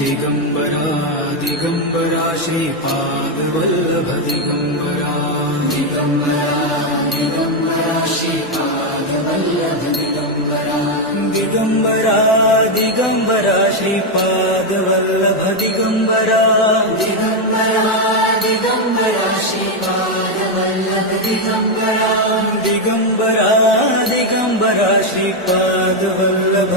Digambara Digambara Shripad Vallabh Digambara Digambara Digambara Shripad Vallabh Digambara Digambara Digambara Shripad Vallabh Digambara Digambara Digambara Shripad Vallabh Digambara Digambara Digambara Shripad Vallabh